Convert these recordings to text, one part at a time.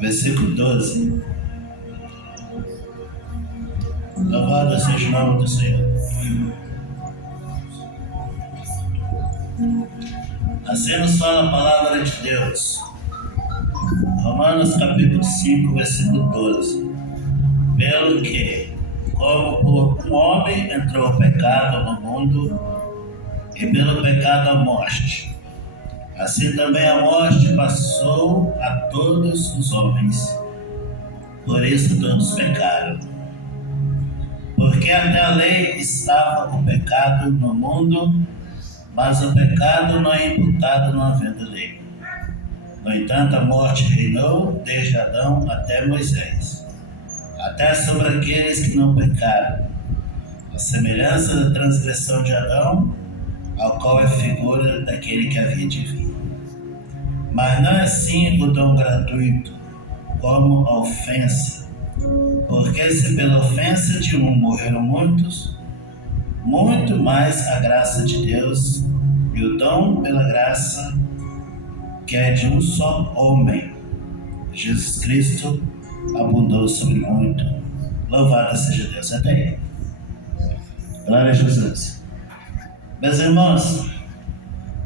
versículo 12. Louvado seja o nome do Senhor. Assim nos fala a palavra de Deus. Romanos capítulo 5, versículo 12. Pelo que, como por um homem entrou o pecado no mundo, e pelo pecado a morte, assim também a morte passou a todos os homens. Por isso todos pecaram. Porque até a lei estava o pecado no mundo, mas o pecado não é imputado não havendo lei. No entanto, a morte reinou desde Adão até Moisés, até sobre aqueles que não pecaram, a semelhança da transgressão de Adão, ao qual é figura daquele que havia de vir. Mas não é assim o dom gratuito, como a ofensa, porque se pela ofensa de um morreram muitos, muito mais a graça de Deus e o dom pela graça, que é de um só homem, Jesus Cristo, abundou sobre muito. Louvado seja Deus. Até aí. Glória a Jesus. Meus irmãos,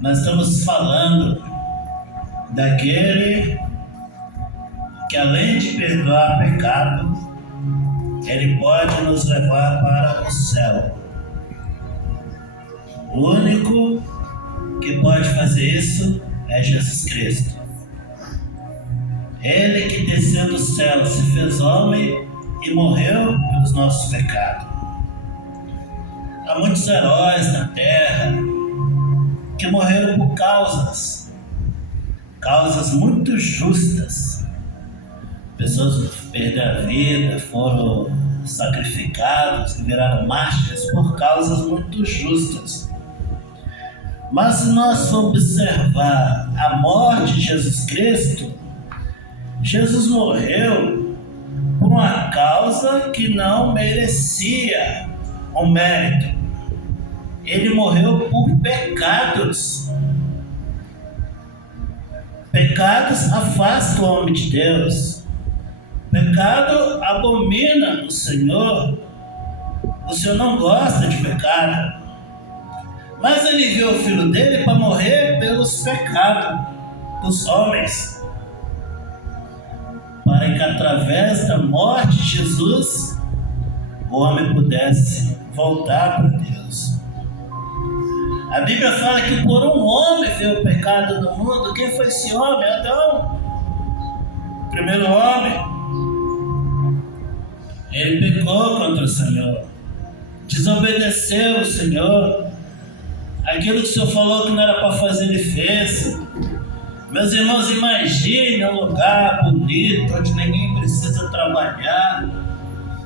nós estamos falando daquele que, além de perdoar pecado, ele pode nos levar para o céu. O único que pode fazer isso é Jesus Cristo. Ele que desceu do céu, se fez homem e morreu pelos nossos pecados. Há muitos heróis na terra que morreram por causas muito justas. Pessoas perderam a vida, foram sacrificados, viraram mártires por causas muito justas. Mas se nós formos observar a morte de Jesus Cristo, Jesus morreu por uma causa que não merecia um mérito. Ele morreu por pecados. Pecados afastam o homem de Deus. Pecado abomina o Senhor. O Senhor não gosta de pecado. Mas ele enviou o Filho dele para morrer pelos pecados dos homens, para que através da morte de Jesus o homem pudesse voltar para Deus. A Bíblia fala que por um homem veio o pecado no mundo. Quem foi esse homem? Adão, o primeiro homem. Ele pecou contra o Senhor, desobedeceu o Senhor. Aquilo que o Senhor falou que não era para fazer, ele fez. Meus irmãos, imagine um lugar bonito, onde ninguém precisa trabalhar.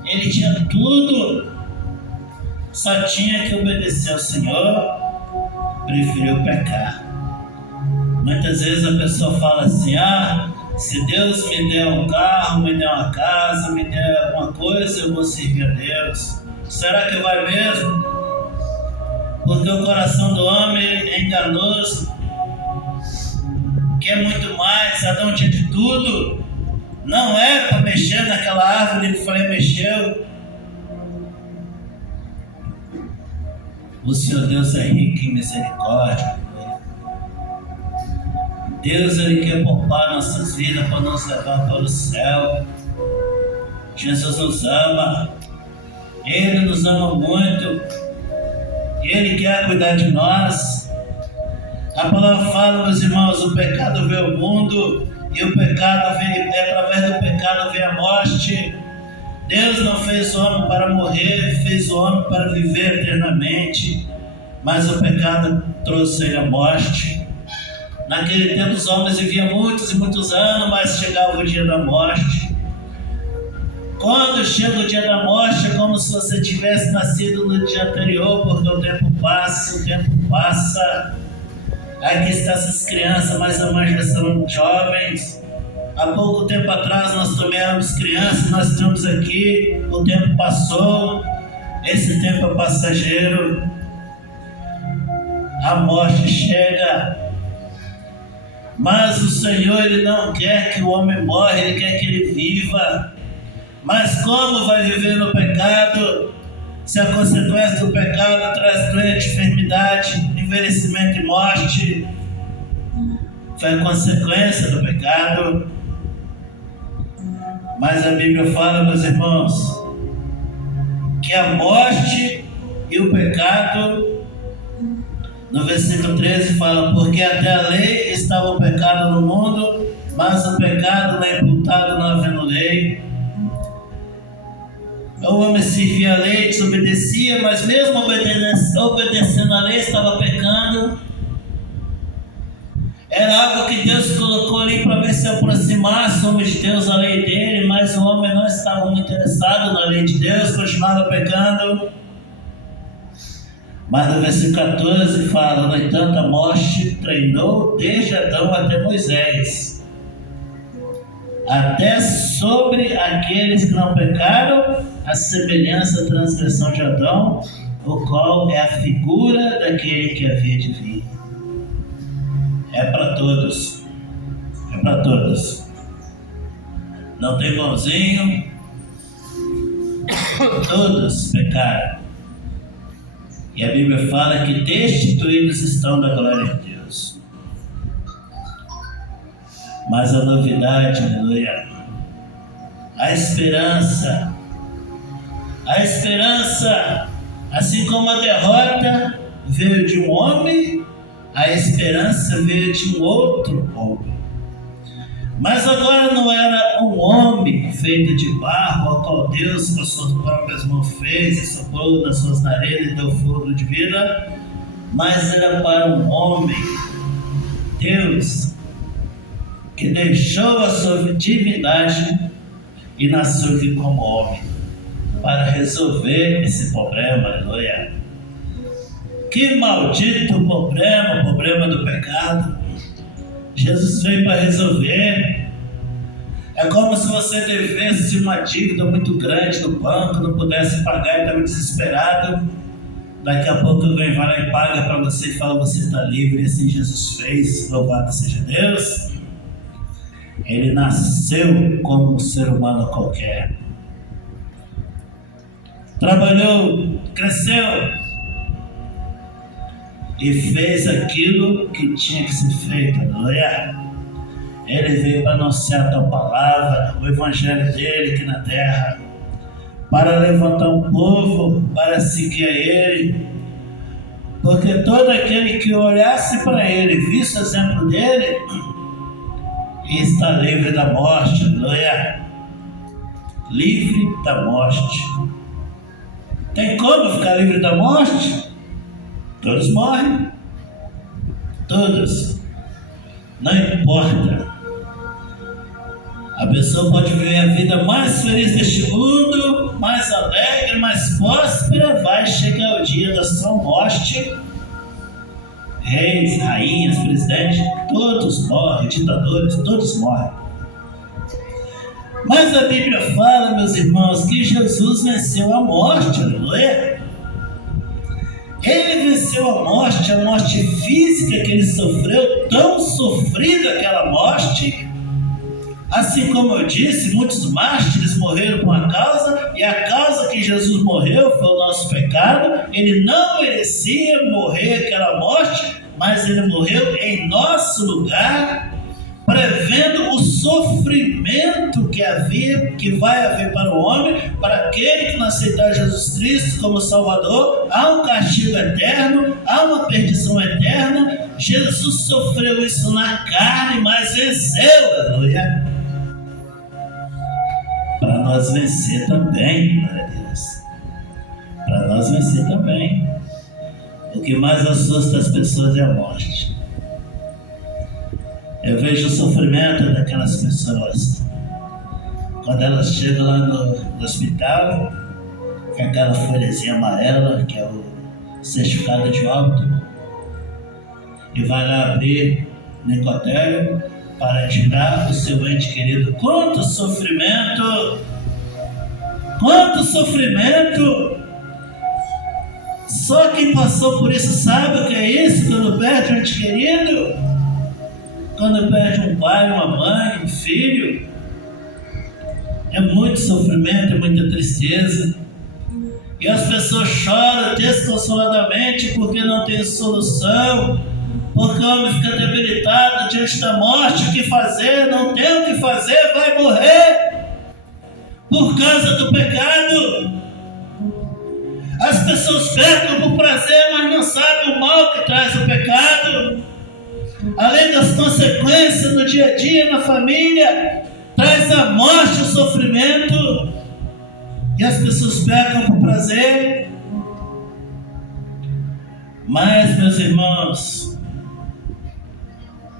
Ele tinha tudo, só tinha que obedecer ao Senhor, preferiu pecar. Muitas vezes a pessoa fala assim: se Deus me der um carro, me der uma casa, me der alguma coisa, eu vou servir a Deus. Será que vai mesmo? Porque o coração do homem é enganoso, quer muito mais. Adão tinha de tudo, não é para mexer naquela árvore que falei mexeu. O Senhor Deus é rico em misericórdia. Deus, Ele quer poupar nossas vidas para nos levar para o céu. Jesus nos ama, Ele nos ama muito. Ele quer cuidar de nós. A palavra fala, meus irmãos, o pecado veio ao mundo, e o pecado veio, através do pecado veio a morte. Deus não fez o homem para morrer, fez o homem para viver eternamente, mas o pecado trouxe a morte. Naquele tempo os homens viviam muitos e muitos anos, mas chegava o dia da morte. Quando chega o dia da morte, é como se você tivesse nascido no dia anterior, porque o tempo passa. Aqui estão essas crianças, mas a mãe já são jovens. Há pouco tempo atrás nós também éramos crianças, nós estamos aqui, o tempo passou, esse tempo é passageiro. A morte chega. Mas o Senhor, Ele não quer que o homem morra, Ele quer que ele viva. Mas como vai viver no pecado, se a consequência do pecado traz doença, enfermidade, envelhecimento e morte? Foi a consequência do pecado. Mas a Bíblia fala, meus irmãos, que a morte e o pecado, no versículo 13 fala: porque até a lei estava o pecado no mundo, mas o pecado não é imputado não havendo lei. O homem servia a lei, desobedecia, mas mesmo obedecendo a lei, estava pecando. Era algo que Deus colocou ali para ver se aproximasse o homem de Deus a lei dele, mas o homem não estava muito interessado na lei de Deus, continuava pecando. Mas no versículo 14 fala: no entanto, a morte treinou desde Adão até Moisés, até sobre aqueles que não pecaram, a semelhança da transgressão de Adão, o qual é a figura daquele que havia de vir. É para todos. É para todos. Não tem bonzinho. Todos pecaram. E a Bíblia fala que destituídos estão da glória de Deus. Mas a novidade, aleluia, a esperança, assim como a derrota veio de um homem, a esperança veio de um outro homem. Mas agora não era um homem feito de barro, ao qual Deus com as suas próprias mãos fez e soprou nas suas narinas e deu fôlego de vida, mas era para um homem, Deus, que deixou a sua divindade e nasceu aqui como homem, para resolver esse problema, aleluia. Que maldito problema, o problema do pecado. Jesus veio para resolver. É como se você devesse uma dívida muito grande no banco, não pudesse pagar e estava desesperado. Daqui a pouco alguém vai lá e paga para você e fala: você está livre. E assim Jesus fez, louvado seja Deus. Ele nasceu como um ser humano qualquer. Trabalhou, cresceu e fez aquilo que tinha que ser feito, aleluia. Ele veio para anunciar a tua palavra, o evangelho dele aqui na terra, para levantar um povo, para seguir a ele, porque todo aquele que olhasse para ele, visse o exemplo dele, está livre da morte, aleluia. Livre da morte. Tem como ficar livre da morte? Todos morrem. Todos. Não importa. A pessoa pode viver a vida mais feliz deste mundo, mais alegre, mais próspera. Vai chegar o dia da sua morte. Reis, rainhas, presidentes, todos morrem. Ditadores, todos morrem. Mas a Bíblia fala, meus irmãos, que Jesus venceu a morte, aleluia. Ele venceu a morte física que ele sofreu, tão sofrida aquela morte. Assim como eu disse, muitos mártires morreram por uma causa, e a causa que Jesus morreu foi o nosso pecado. Ele não merecia morrer aquela morte, mas ele morreu em nosso lugar, prevendo o sofrimento que vai haver para o homem, para aquele que não aceitar Jesus Cristo como Salvador. Há um castigo eterno, há uma perdição eterna. Jesus sofreu isso na carne, mas venceu, aleluia. Para nós vencer também, glória a Deus. Para nós vencer também. O que mais assusta as pessoas é a morte. Eu vejo o sofrimento daquelas pessoas quando elas chegam lá no hospital com aquela folhazinha amarela, que é o certificado de óbito, e vai lá abrir o necrotério para tirar o seu ente querido. Quanto sofrimento! Quanto sofrimento! Só quem passou por isso sabe o que é isso quando perde um ente querido. quando perde um pai, uma mãe, um filho. É muito sofrimento, é muita tristeza. E as pessoas choram desconsoladamente porque não tem solução, porque o homem fica debilitado diante da morte. O que fazer? Não tem o que fazer, vai morrer por causa do pecado. As pessoas pecam por prazer, mas não sabem o mal que traz o pecado. Além das consequências no dia a dia, na família, traz a morte, o sofrimento. E as pessoas pecam por prazer. Mas, meus irmãos,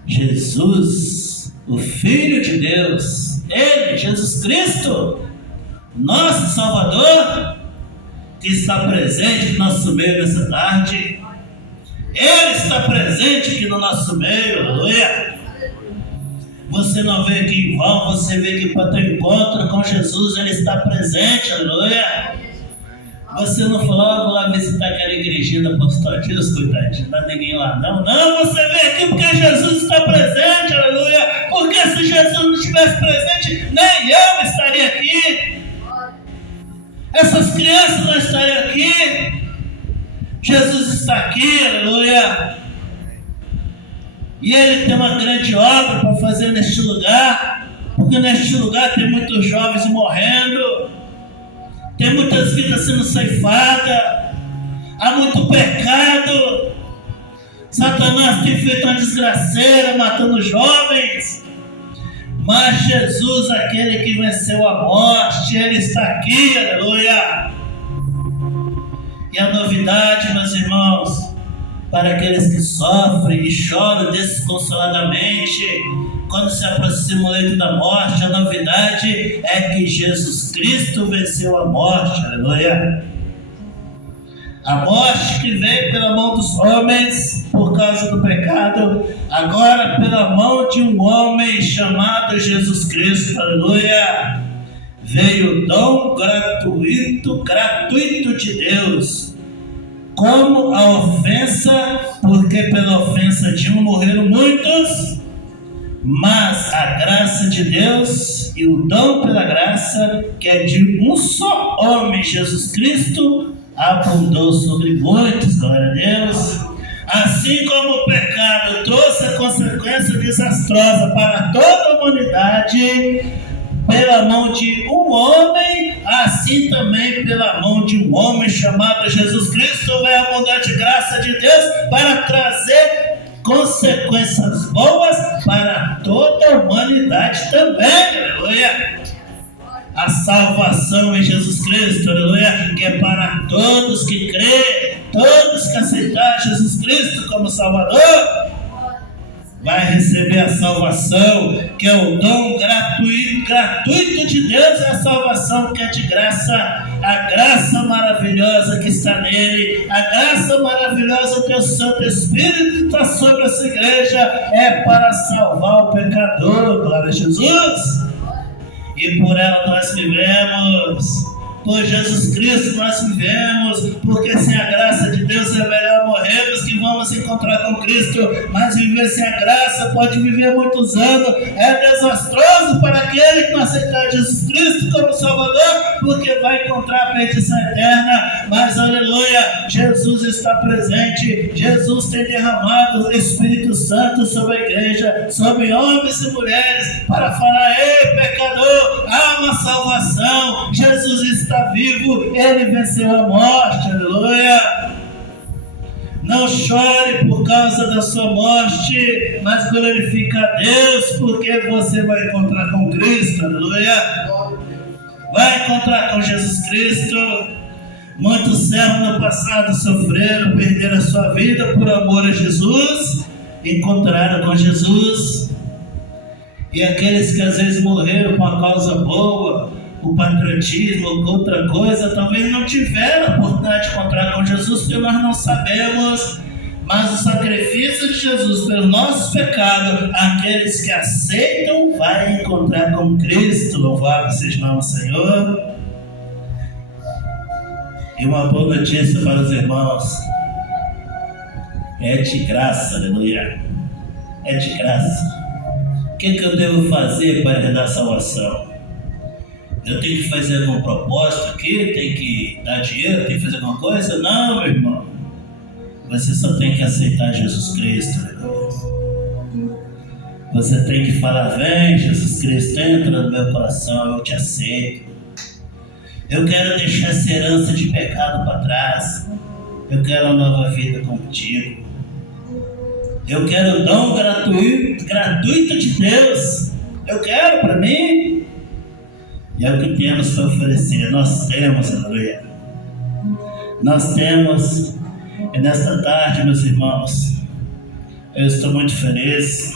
Jesus, o Filho de Deus, Ele, Jesus Cristo, nosso Salvador, que está presente no nosso meio nessa tarde. Ele está presente aqui no nosso meio, aleluia. Você não veio aqui em vão, você veio aqui para ter um encontro com Jesus, Ele está presente, aleluia. Você não falou, vou lá visitar aquela igrejinha da Apostolatias, coitadinho, não dá ninguém lá, não. Não, você veio aqui porque Jesus está presente, aleluia. Porque se Jesus não estivesse presente, nem eu estaria aqui. Essas crianças não estariam aqui. Jesus está aqui, aleluia. E Ele tem uma grande obra para fazer neste lugar, porque neste lugar tem muitos jovens morrendo, tem muitas vidas sendo ceifadas, há muito pecado. Satanás tem feito uma desgraceira, matando jovens. Mas Jesus, aquele que venceu a morte, Ele está aqui, aleluia. E a novidade, meus irmãos, para aqueles que sofrem e choram desconsoladamente quando se aproxima o leito da morte, a novidade é que Jesus Cristo venceu a morte, aleluia. A morte que veio pela mão dos homens por causa do pecado, agora pela mão de um homem chamado Jesus Cristo, aleluia. Veio o dom gratuito de Deus, como a ofensa, porque pela ofensa de um morreram muitos, mas a graça de Deus e o dom pela graça, que é de um só homem, Jesus Cristo, abundou sobre muitos, glória a Deus. Assim como o pecado trouxe a consequência desastrosa para toda a humanidade, pela mão de um homem, assim também pela mão de um homem chamado Jesus Cristo, vem a abundante graça de Deus para trazer consequências boas para toda a humanidade também, aleluia. A salvação em Jesus Cristo, aleluia, que é para todos que creem, todos que aceitar Jesus Cristo como Salvador, vai receber a salvação, que é o dom gratuito de Deus, é a salvação que é de graça, a graça maravilhosa que está nele, a graça maravilhosa que o Santo Espírito está sobre essa igreja, é para salvar o pecador, glória a Jesus. E por ela nós vivemos, por Jesus Cristo nós vivemos, porque sem a graça de Deus é melhor morrermos que vamos encontrar com Cristo, mas viver sem a graça pode viver muitos anos, é desastroso para aquele que não aceitar Jesus Cristo como Salvador, porque vai encontrar a perdição eterna. Mas aleluia, Jesus está presente, Jesus tem derramado o Espírito Santo sobre a igreja, sobre homens e mulheres, para falar: ei pecador, há uma salvação, Jesus está vivo, Ele venceu a morte, aleluia. Não chore por causa da sua morte, mas glorifique a Deus, porque você vai encontrar com Cristo, aleluia. Vai encontrar com Jesus Cristo. Muitos servos no passado sofreram, perderam a sua vida por amor a Jesus, encontraram com Jesus. E aqueles que às vezes morreram por uma causa boa, o patriotismo ou outra coisa, talvez não tiveram a oportunidade de encontrar com Jesus, porque nós não sabemos. Mas o sacrifício de Jesus pelos nossos pecados, aqueles que aceitam, vai encontrar com Cristo. Louvado seja o nome do Senhor. E uma boa notícia para os irmãos: é de graça, aleluia. É de graça. que eu devo fazer para herdar a salvação? Eu tenho que fazer algum propósito aqui? Tenho que dar dinheiro? Tenho que fazer alguma coisa? Não, meu irmão. Você só tem que aceitar Jesus Cristo. Você tem que falar: vem, Jesus Cristo, entra no meu coração, eu te aceito. Eu quero deixar essa herança de pecado para trás. Eu quero uma nova vida contigo. Eu quero o dom gratuito de Deus. Eu quero para mim. E é o que temos para oferecer. Nós temos, aleluia. Nós temos. E nesta tarde, meus irmãos, eu estou muito feliz,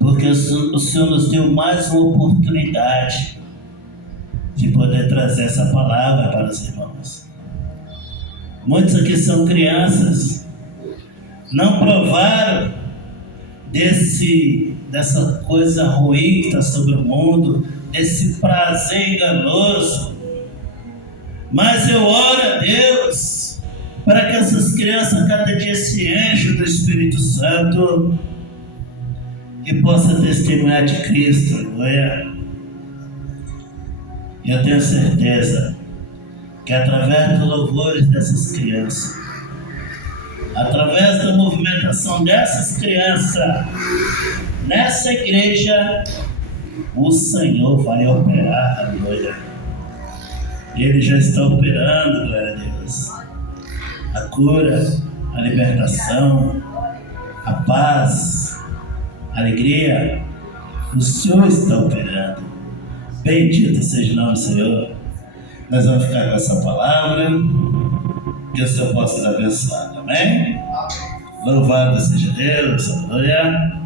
porque o Senhor nos deu mais uma oportunidade de poder trazer essa palavra para os irmãos. Muitos aqui são crianças, não provaram dessa coisa ruim que está sobre o mundo, desse prazer enganoso. Mas eu oro a Deus para que essas crianças cada dia se encham do Espírito Santo e possam testemunhar de Cristo, aleluia. E eu tenho certeza que através dos louvores dessas crianças, através da movimentação dessas crianças nessa igreja, o Senhor vai operar, aleluia. Ele já está operando, glória a Deus. A cura, a libertação, a paz, a alegria, o Senhor está operando. Bendito seja o nome do Senhor. Nós vamos ficar com essa palavra, que o Senhor possa nos abençoar, amém? Louvado seja Deus, aleluia.